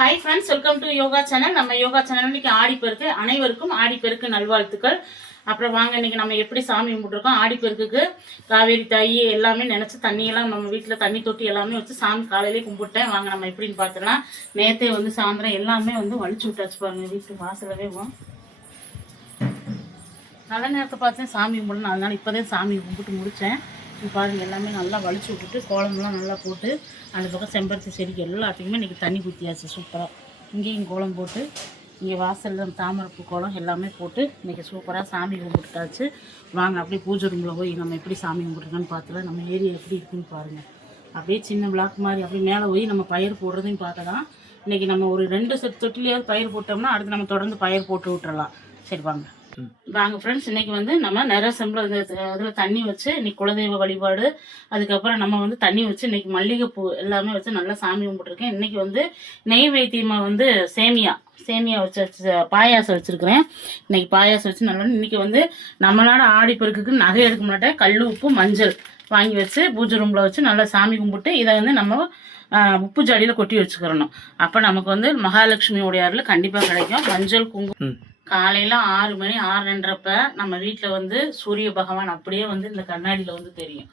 Hi friends, welcome to yoga channel. நம்ம yoga channel இன்னைக்கு ஆடிப்பெருக்கு. அனைவருக்கும் ஆடிப்பெருக்கு நல்வாழ்த்துக்கள். அப்புறம் வாங்க, இன்னைக்கு நம்ம எப்படி சாமி கும்பிட்டுருக்கோம். ஆடிப்பெருக்குக்கு காவேரி தாய் எல்லாமே நினச்சி தண்ணியெல்லாம் நம்ம வீட்டில் தண்ணி தொட்டி எல்லாமே வச்சு சாமி காலையிலே கும்பிட்டேன். வாங்க நம்ம எப்படின்னு பார்த்துக்கலாம். நேற்றே வந்து சாயந்தரம் எல்லாமே வந்து வலிச்சு விட்டாச்சு பாருங்க. வீட்டு வாசலவே நல்ல நேரத்தை பார்த்து சாமி கும்பிடணும். அதனால இப்போதான் சாமி கும்பிட்டு முடித்தேன். பாருங்கள், எல்லாமே நல்லா வலிச்சு விட்டுட்டு கோலம்லாம் நல்லா போட்டு அந்த பக்கம் செம்பருத்தி செடிக்கு எல்லாத்துக்குமே இன்றைக்கி தண்ணி ஊற்றியாச்சு சூப்பராக. இங்கேயும் கோலம் போட்டு இங்கே வாசலில் தாமரைப்பூ கோலம் எல்லாமே போட்டு இன்றைக்கி சூப்பராக சாமி கும்பிட்டுட்டாச்சு. வாங்க அப்படியே பூஜை ரூமில் போய் நம்ம எப்படி சாமி கும்பிட்ருக்கோன்னு பார்த்துலாம். நம்ம ஏரியா எப்படி இருக்குன்னு பாருங்கள். அப்படியே சின்ன விளாக் மாதிரி அப்படியே மேலே போய் நம்ம பயிர் போடுறதையும் பார்க்கலாம். இன்றைக்கி நம்ம ஒரு 2 செட் தொட்டிலையாவது பயிர் போட்டோம்னா அடுத்து நம்ம தொடர்ந்து பயிர் போட்டு விட்டுறலாம். சரி வாங்க வாங்க ஃப்ரெண்ட்ஸ், இன்றைக்கி வந்து நம்ம நிறைய செம்பில் இதில் தண்ணி வச்சு இன்றைக்கி குலதெய்வ வழிபாடு, அதுக்கப்புறம் நம்ம வந்து தண்ணி வச்சு இன்றைக்கி மல்லிகைப்பூ எல்லாமே வச்சு நல்லா சாமி கும்பிட்டுருக்கேன். இன்றைக்கி வந்து நெய்வேத்தியமாக வந்து சேமியா வச்சு பாயாசம் வச்சுருக்கிறேன். இன்றைக்கி பாயாசம் வச்சு நல்லா இன்றைக்கி வந்து நம்மளோட ஆடிப்பெருக்குக்கு நகை எடுக்க மாட்டேன். கல் உப்பு மஞ்சள் வாங்கி வச்சு பூஜை ரூமில் வச்சு நல்லா சாமி கும்பிட்டு இதை வந்து நம்ம உப்பு ஜாடியில் கொட்டி வச்சுக்கிறணும். அப்போ நமக்கு வந்து மகாலட்சுமியோடைய அருள் கண்டிப்பாக கிடைக்கும். மஞ்சள் குங்குமம் காலையில் 6 மணி 6:30 நம்ம வீட்டில் வந்து சூரிய பகவான் அப்படியே வந்து இந்த கண்ணாடியில் வந்து தெரியும்.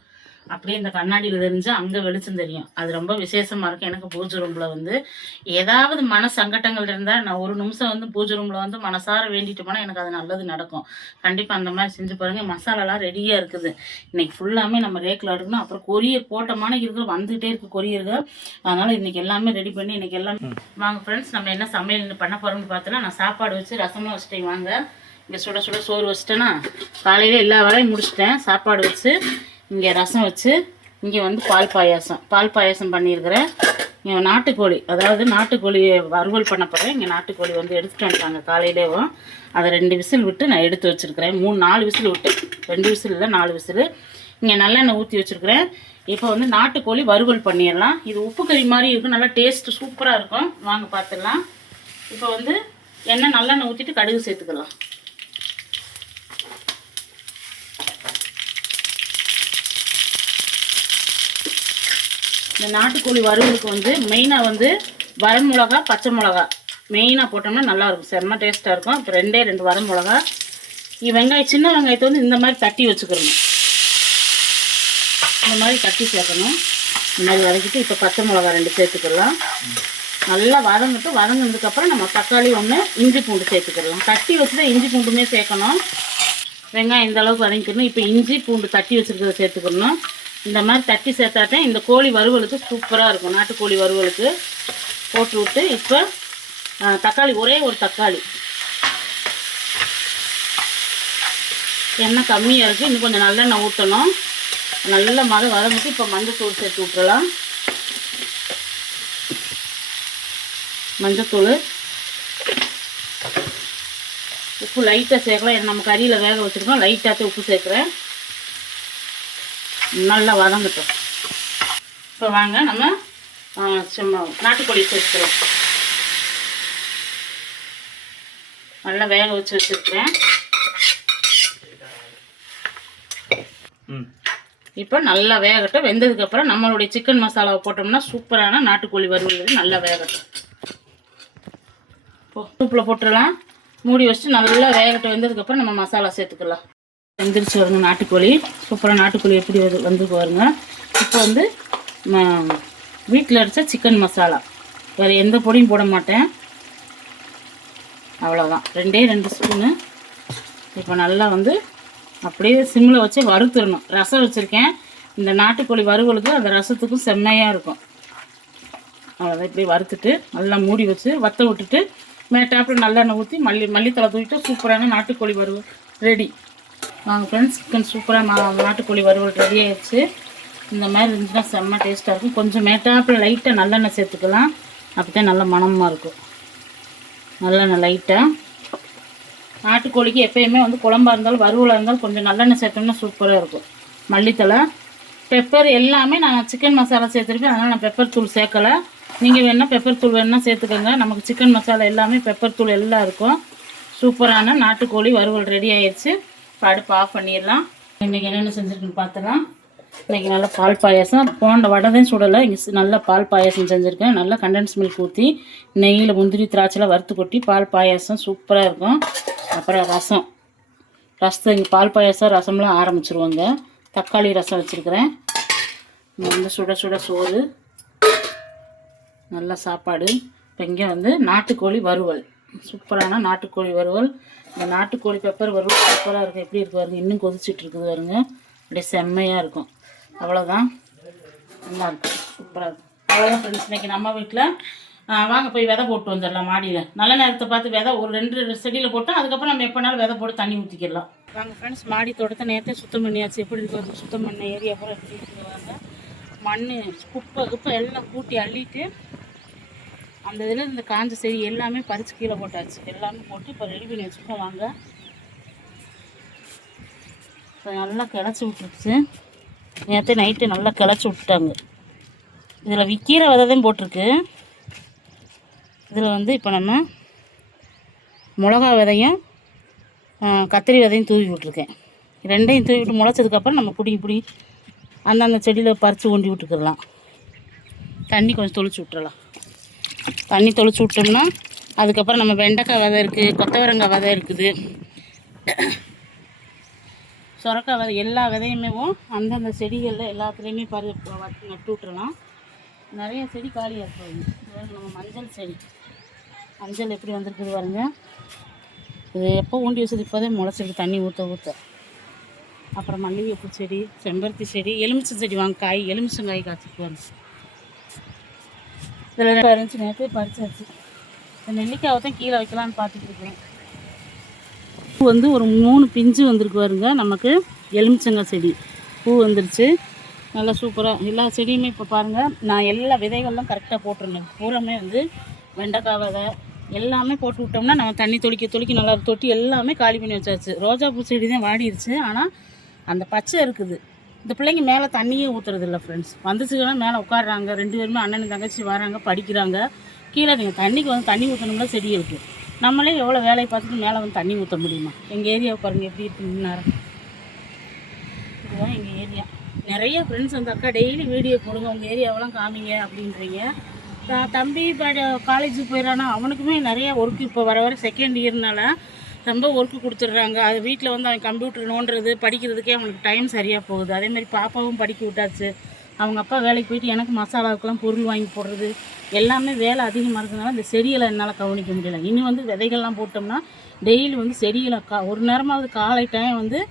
அப்படியே இந்த கண்ணாடியில் தெரிஞ்சு அங்கே வெளிச்சம் தெரியும். அது ரொம்ப விசேஷமாக இருக்கும். எனக்கு பூஜை ரூமில் வந்து ஏதாவது மன சங்கடங்கள் இருந்தால் நான் ஒரு நிமிஷம் வந்து பூஜை ரூமில் வந்து மனசார வேண்டிட்டு போனால் எனக்கு அது நல்லது நடக்கும். கண்டிப்பாக அந்த மாதிரி செஞ்சு பாருங்கள். மசாலாலாம் ரெடியாக இருக்குது. இன்றைக்கி ஃபுல்லாமே நம்ம ரேக்கில் எடுக்கணும். அப்புறம் கொரியர் போட்டமான வந்துகிட்டே இருக்குது கொரியர்கள். அதனால் இன்றைக்கி எல்லாமே ரெடி பண்ணி இன்றைக்கி எல்லாமே வாங்க ஃப்ரெண்ட்ஸ், நம்ம என்ன சமையல் பண்ண போகிறோம்னு பார்த்தோன்னா, நான் சாப்பாடு வச்சு ரசமாக வச்சுட்டேன். வாங்க, இங்கே சுட சுட சோறு வச்சுட்டேன்னா காலையில் எல்லா வேலையும் முடிச்சிட்டேன். சாப்பாடு வச்சு இங்கே ரசம் வச்சு இங்கே வந்து பால் பாயாசம் பண்ணியிருக்கிறேன். இங்கே நாட்டுக்கோழி, அதாவது நாட்டுக்கோழி வறுவல் பண்ண போகிறேன். இங்கே நாட்டுக்கோழி வந்து எடுத்துகிட்டு வந்துட்டாங்க காலையிலேவும். அதை 2 விசில் விட்டு நான் எடுத்து வச்சுருக்கிறேன். 4 விசில் விட்டு 2 விசில் இல்லை 4 விசில். இங்கே நல்லெண்ணெய் ஊற்றி வச்சுருக்கிறேன். இப்போ வந்து நாட்டுக்கோழி வறுவல் பண்ணிடலாம். இது உப்பு கறி மாதிரி இருக்கும், நல்லா டேஸ்ட்டு சூப்பராக இருக்கும். வாங்க பார்த்துடலாம். இப்போ வந்து நல்லெண்ணெய் ஊற்றிட்டு கடுகு சேர்த்துக்கலாம். இந்த நாட்டுக்கோழி வறுவலுக்கு வந்து மெயினாக வந்து வரமிளகா பச்சை மிளகா மெயினாக போட்டோம்னா நல்லாயிருக்கும், செம்ம டேஸ்ட்டாக இருக்கும். இப்போ 2 வரமிளகா, வெங்காயம் சின்ன வெங்காயத்தை வந்து இந்த மாதிரி தட்டி வச்சுக்கிறணும். இந்த மாதிரி தட்டி சேர்க்கணும். இந்த மாதிரி வதக்கிட்டு இப்போ பச்சை மிளகா 2 சேர்த்துக்கலாம். நல்லா வதங்கினதுக்கப்புறம் நம்ம தக்காளி 1, இஞ்சி பூண்டு சேர்த்துக்கலாம். தட்டி வச்சு தான் இஞ்சி பூண்டுமே சேர்க்கணும். வெங்காயம் இந்த அளவுக்கு வதங்கிக்கணும். இப்போ இஞ்சி பூண்டு தட்டி வச்சுருக்கிறத சேர்த்துக்கணும். இந்த மாதிரி தட்டி சேர்த்தாட்டேன் இந்த கோழி வறுவலுக்கு சூப்பராக இருக்கும். நாட்டுக்கோழி வறுவலுக்கு போட்டு விட்டு இப்போ தக்காளி, ஒரே ஒரு தக்காளி, எண்ணெய் கம்மியாக இருக்குது, இன்னும் கொஞ்சம் நல்லெண்ணெய் ஊற்றணும். நல்லா வதங்கிட்டு இப்போ மஞ்சத்தூள் சேர்த்து விட்டுறலாம். மஞ்சத்தூள், உப்பு லைட்டாக சேர்க்கலாம். நம்ம கறியில் வேக வச்சுருக்கோம், லைட்டாக உப்பு சேர்க்குறேன். நல்லா வதங்கட்டும். இப்போ வாங்க நம்ம சும்மா நாட்டுக்கோழி சேர்த்துக்கலாம். நல்லா வேக வச்சு வச்சுருக்கிறேன். இப்போ நல்லா வேகட்டும். வெந்ததுக்கப்புறம் நம்மளுடைய சிக்கன் மசாலாவை போட்டோம்னா சூப்பரான நாட்டுக்கோழி வறுவல் நல்லா வேகட்டும். சூப்பில் போட்டுடலாம். மூடி வச்சுட்டு நல்லா வேகட்டும். வெந்ததுக்கப்புறம் நம்ம மசாலா சேர்த்துக்கலாம். வெந்துருச்சு வருங்க நாட்டுக்கோழி. சூப்பராக நாட்டுக்கோழி எப்படி வந்து பாருங்க. இப்போ வந்து வீட்டில் அடித்த சிக்கன் மசாலா, வேறு எந்த பொடியும் போட மாட்டேன். அவ்வளோதான், 2 ஸ்பூனு. இப்போ நல்லா வந்து அப்படியே சிம்மில் வச்சு வறுத்துடணும். ரசம் வச்சுருக்கேன். இந்த நாட்டுக்கோழி வறுவலுக்கு அந்த ரசத்துக்கும் செம்மையாக இருக்கும். அவ்வளோதான், இப்படி வறுத்துட்டு நல்லா மூடி வச்சு வற்ற விட்டுட்டு மேட்டாப்பில் நல்லெண்ணெய் ஊற்றி மல்லித்தலை தூக்கிட்டு சூப்பரான நாட்டுக்கோழி வறுவல் ரெடி. வாங்க ஃப்ரெண்ட்ஸ், சிக்கன் சூப்பராக நாட்டுக்கோழி வறுவல் ரெடி ஆகிடுச்சு. இந்த மாதிரி இருந்துச்சுன்னா செம்ம டேஸ்ட்டாக இருக்கும். கொஞ்சம் மேட்டாப்பில் லைட்டாக நல்லெண்ணெய் சேர்த்துக்கலாம். அப்போ தான் நல்லா மணமாக இருக்கும். நல்லெண்ணெய் லைட்டாக. நாட்டுக்கோழிக்கு எப்போயுமே வந்து குழம்பா இருந்தாலும் வறுவலாக இருந்தாலும் கொஞ்சம் நல்லெண்ணெய் சேர்த்தோம்னா சூப்பராக இருக்கும். மல்லித்தலை, பெப்பர் எல்லாமே நான் சிக்கன் மசாலா சேர்த்துருக்கேன். அதனால் நான் பெப்பர் தூள் சேர்க்கலை. நீங்கள் வேணால் பெப்பர் தூள் வேணால் சேர்த்துக்கோங்க. நமக்கு சிக்கன் மசாலா எல்லாமே பெப்பர் தூள் எல்லாம் இருக்கும். சூப்பரான நாட்டுக்கோழி வறுவல் ரெடி ஆயிடுச்சு. அடுப்பு ஆஃப் பண்ணிடலாம். இன்றைக்கி என்னென்ன செஞ்சுருக்குன்னு பார்த்துலாம். இன்றைக்கி நல்லா பால் பாயாசம் போண்ட வடை தான் சுடலை. இங்கே நல்லா பால் பாயாசம் செஞ்சுருக்கேன். நல்லா கண்டென்ஸ் மில்க் ஊற்றி நெய்யில் முந்திரி திராட்சைலாம் வறுத்து கொட்டி பால் பாயாசம் சூப்பராக இருக்கும். அப்புறம் ரசத்தை இங்கே பால் பாயாசம் ரசம்லாம் ஆரம்பிச்சிருவாங்க. தக்காளி ரசம் வச்சுருக்கிறேன். இங்கே வந்து சுட சுட சோறு, நல்ல சாப்பாடு. இப்போ இங்கே வந்து நாட்டுக்கோழி வறுவல், சூப்பரான நாட்டுக்கோழி வறுவல். இந்த நாட்டுக்கோழி பெப்பர் வறுவல் சூப்பராக இருக்குது. எப்படி இருக்குது பாருங்க, இன்னும் கொதிச்சிட்டு இருக்குது பாருங்க. அப்படியே செம்மையாக இருக்கும். அவ்வளோதான், நல்லாயிருக்கும், சூப்பராக இருக்கும். அவ்வளோதான் ஃப்ரெண்ட்ஸ். இன்றைக்கி நம்ம வீட்டில் வாங்க போய் விதை போட்டு வந்துடலாம். மாடியில் நல்ல நேரத்தை பார்த்து விதை ஒரு 2 செடியில் போட்டு அதுக்கப்புறம் நம்ம எப்போனாலும் விதை போட்டு தண்ணி ஊற்றிக்கிடலாம். வாங்க ஃப்ரெண்ட்ஸ், மாடி தோட்டத்தை நேரத்தை சுத்தம் பண்ணியாச்சு. எப்படி இருக்குது சுத்தம் பண்ண ஏரியா பூரா எப்படி இருக்குவாங்க. மண் குப்பை எல்லாம் கூட்டி அள்ளிட்டு அந்த இதில் இந்த காஞ்ச செடி எல்லாமே பறித்து கீழே போட்டாச்சு. எல்லாமே போட்டு இப்போ ரெடி பண்ணி வச்சுருக்கோம். வாங்க, இப்போ நல்லா கிளச்சி விட்டுருச்சு. நேற்று நைட்டு நல்லா கிளச்சி விட்டுட்டாங்க. இதில் விற்கிற விதை தான் போட்டிருக்கு. இதில் வந்து இப்போ நம்ம மிளகா விதையும் கத்திரி விதையும் தூவி விட்ருக்கேன். ரெண்டையும் தூவி விட்டு முளைச்சதுக்கப்புறம் நம்ம பிடி அந்தந்த செடியில் பறித்து கொண்டு விட்டுக்கிடலாம். தண்ணி கொஞ்சம் தொளிச்சு விட்டுறலாம். தண்ணி தொளிச்சு விட்டோம்னா அதுக்கப்புறம் நம்ம வெண்டைக்காய் விதை இருக்குது, கொத்தவரங்காய் விதை இருக்குது, சொரக்காய் விதை, எல்லா விதையுமே அந்தந்த செடிகளில் எல்லாத்துலேயுமே நட்டு விட்டுறலாம். நிறைய செடி காலியாக இருக்குது. நம்ம மஞ்சள் எப்படி வந்திருக்குது பாருங்க. இது எப்போ ஊண்டி வச்சது இப்போதான் முளைச்சிருக்கு தண்ணி ஊற்ற. அப்புறம் மல்லிகைப்பூ செடி, செம்பருத்தி செடி, எலுமிச்சை செடி வாங்க எலுமிச்சங்காய் காய்ச்சிட்டு வருது. இதில் இருந்துச்சு, நேற்று பறிச்சாச்சு. இந்த நெல்லிக்காவை தான் கீழே வைக்கலான்னு பார்த்துட்டு இருக்கிறேன். பூ வந்து ஒரு 3 பிஞ்சு வந்திருக்கு பாருங்க. நமக்கு எலுமிச்சங்காய் செடி பூ வந்துருச்சு. நல்லா சூப்பராக எல்லா செடியுமே இப்போ பாருங்கள். நான் எல்லா விதைகள்லாம் கரெக்டாக போட்டிருந்தேன். பூராமே வந்து வெண்டைக்காய் விதை எல்லாமே போட்டு விட்டோம்னா நம்ம தண்ணி தொளிக்க நல்லா தொட்டி எல்லாமே காலி பண்ணி வச்சாச்சு. ரோஜா பூ செடி தான் வாடிடுச்சு. ஆனால் அந்த பச்சை இருக்குது. இந்த பிள்ளைங்க மேலே தண்ணியே ஊற்றுறது இல்லை ஃப்ரெண்ட்ஸ். வந்துச்சுன்னா மேலே உட்காடுறாங்க. 2 பேருமே அண்ணன் தங்கச்சி வராங்க, படிக்கிறாங்க. கீழே நீங்கள் தண்ணிக்கு வந்து தண்ணி ஊற்றணும்னா செடி இருக்குது. நம்மளே எவ்வளோ வேலையை பார்த்துட்டு மேலே வந்து தண்ணி ஊற்ற முடியுமா? எங்கள் ஏரியாவை பாருங்கள் எப்படி இருக்குது. நேரம் இதுதான் எங்கள் ஏரியா. நிறைய ஃப்ரெண்ட்ஸ் அந்த அக்கா டெய்லி வீடியோ போடுங்க, உங்கள் ஏரியாவெல்லாம் காமிங்க அப்படின்றீங்க. தம்பி காலேஜுக்கு போயிடறானா, அவனுக்குமே நிறைய ஒர்க்கு இப்போ வர செகண்ட் இயர்னால ரொம்ப ஒர்க்கு கொடுத்துட்றாங்க. அது வீட்டில் வந்து அவன் கம்ப்யூட்டர் நோண்டுறது படிக்கிறதுக்கே அவனுக்கு டைம் சரியாக போகுது. அதேமாதிரி பாப்பாவும் படிக்க விட்டாச்சு. அவங்க அப்பா வேலைக்கு போயிட்டு எனக்கு மசாலாவுக்கெல்லாம் பொருள் வாங்கி போடுறது எல்லாமே வேலை அதிகமாக இருக்கிறதுனால இந்த செடிகளை என்னால் கவனிக்க முடியல. இனி வந்து விதைகள்லாம் போட்டோம்னா டெய்லி வந்து செடிகளை ஒரு நேரமாவது காலை டைம் வந்து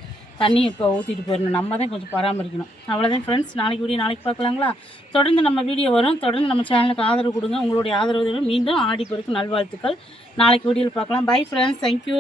தண்ணி இப்போ ஊற்றிட்டு போயிடணும். நம்ம தான் கொஞ்சம் பராமரிக்கணும். அவ்வளோதான் ஃப்ரெண்ட்ஸ். நாளைக்கு பார்க்கலாங்களா? தொடர்ந்து நம்ம வீடியோ வரும். தொடர்ந்து நம்ம சேனலுக்கு ஆதரவு கொடுங்க. உங்களுடைய ஆதரவு மீண்டும் ஆடிப்பெருக்கு நல்வாழ்த்துக்கள். நாளைக்கு வீடியோவில் பார்க்கலாம். Bye friends, thank you.